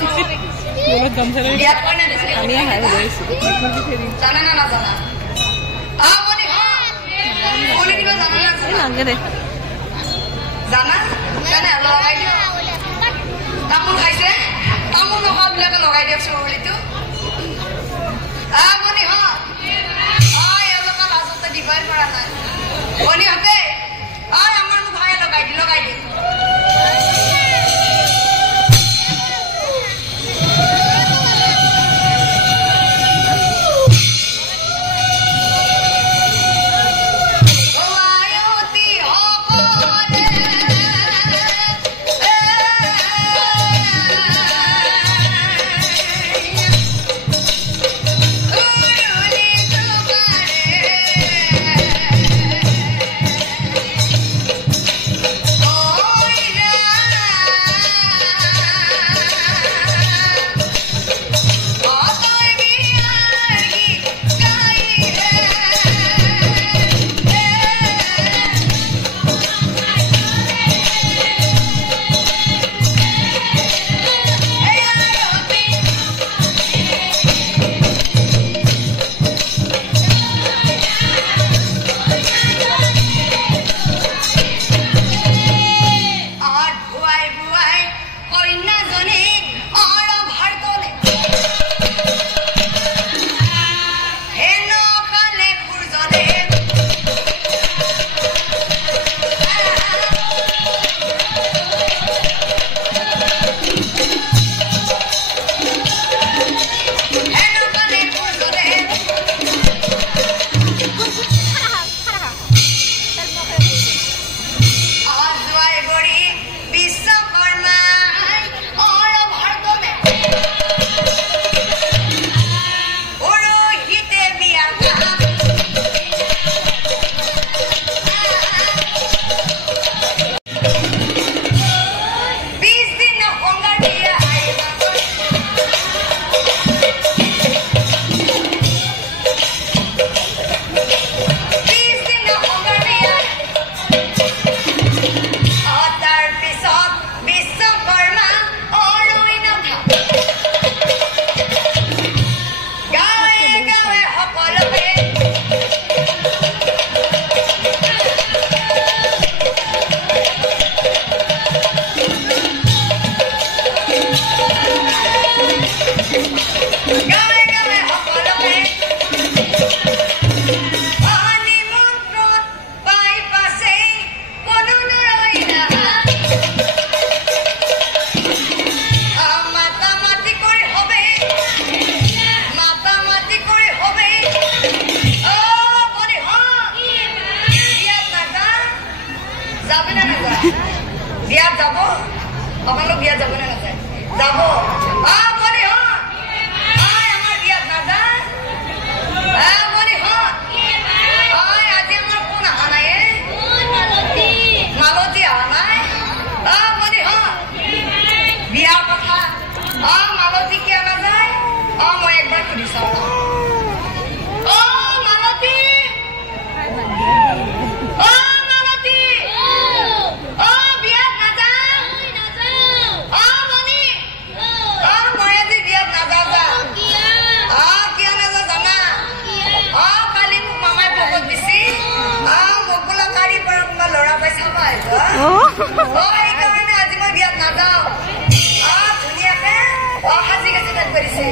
Boleh gambar ini. Kami yang harus dari sini. Sana na sana. Boleh ha. Boleh juga sana na. Ini lagi deh. Sana? Sana logai dia. Tamun khaise? Tamun noha bila kan logai dia suruh itu. Boleh ha. Ya lo kan langsung tadi bayar peranan. Boleh hati. Amar mu bhai logai dia. Biar jabo, apa lo biar jabo na natin? Jabo, boleh ha? Amar biar nada? Boleh ha? Aji amar pun ana ye? Maloti ana? Boleh ha? Biar kata, maloti ki ana jai? Mo ekbar ko disau. Maloti. এইকাৰণে আজি মই বিয়াত নাযাওঁ ধুনীয়াকে সাজি কাচি তাত কৰিছে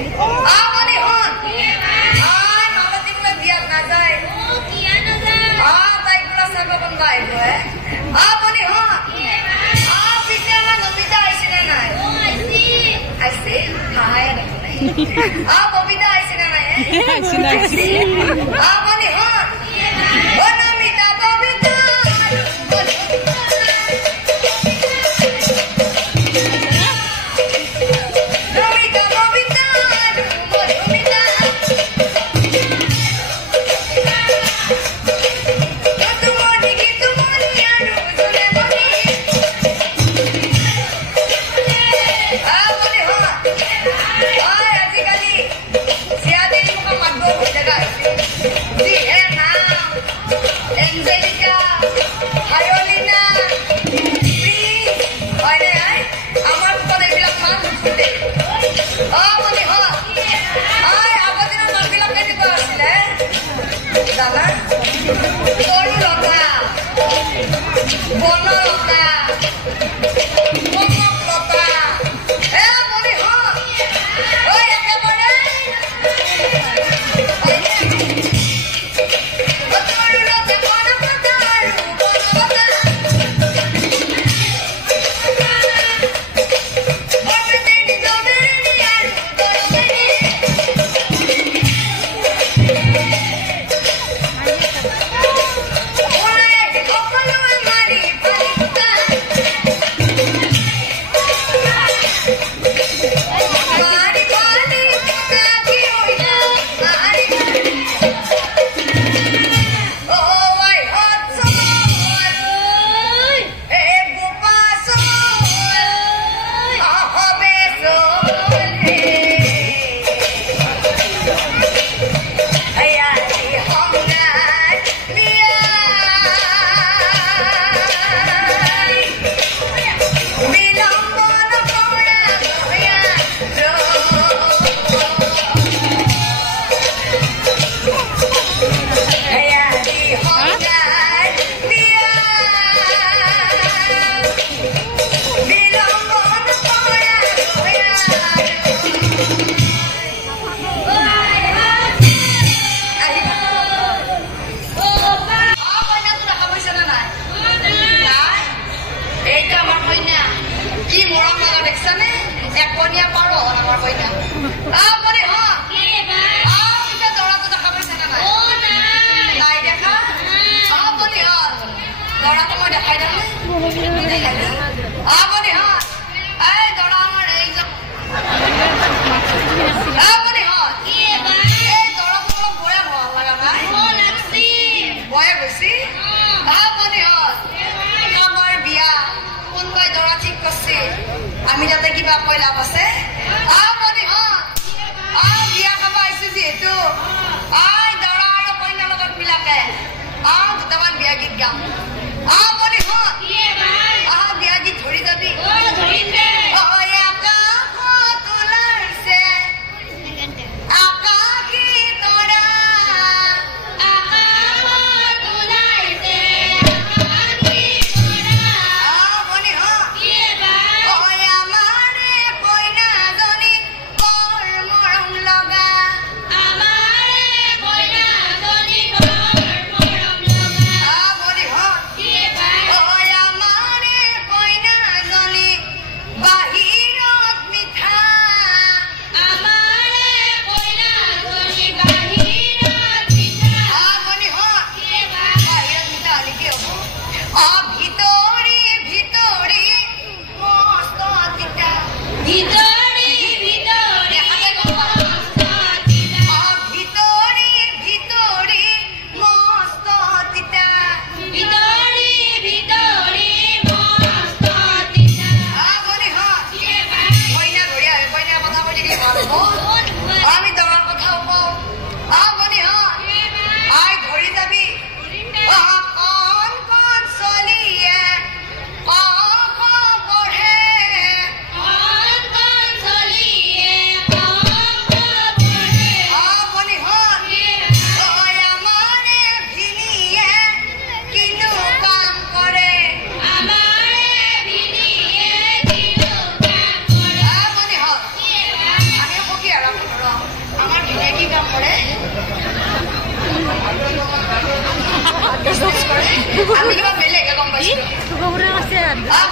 মানে হন মালতী বোলে বিয়াত নাযায় তাইক বোলে চাব বন্ধ আহিব মানে হন পিছে আমাৰ নমিতা আহিছে নে নাই আহিছে হাহায়ে দেখোন ববিতা আহিছে নে নাই মানে হন নমিতা ববিতা আজিকালি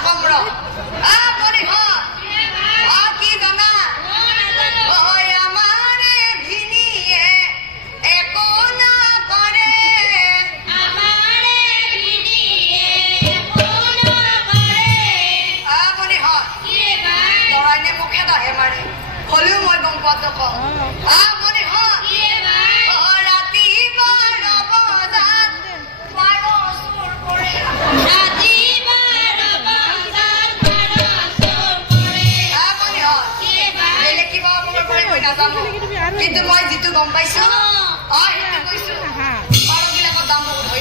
কম্ৰ বলি কি জানা আমাৰে ভিনিয়ে একো নকৰে বলি তৰাইনে মুখে দাহে মাৰে হলেও মই গম পোৱাটো কওঁ বলি ৰাতি 12 বজাত পাৰ চুৰ কৰে কিন্তু মই যিটো গম পাইছো সেইটো কৈছো পাৰবিলাকৰ দাম বহুত হৈ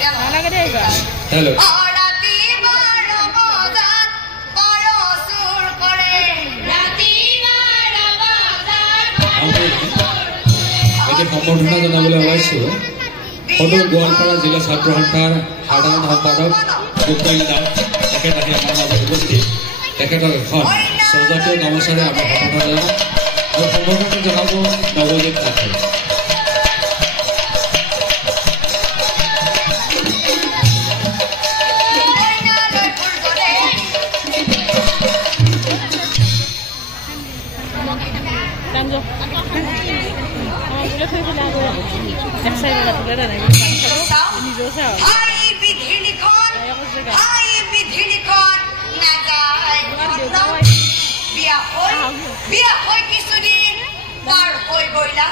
ৰাতি 12 বজাত পাৰ চুৰ কৰে সম্বৰ্ধনা জনাবলৈ ওলাইছো সদৌ গোৱালপাৰা জিলা ছাত্ৰ সন্থাৰ সাধাৰণ সম্পাদক গোপাল দাস তেখেত আহি আমাৰ মাজত উপস্থিত তেখেতক এখন স্বজাতীয় গামোচাৰে আমি সম্বৰ্ধনা জনাম আৰু সম্বৰ্ধনা জনাব নৱজিত দাসে বিয়া হৈ কিছুদিন পাৰ হৈ গ'লা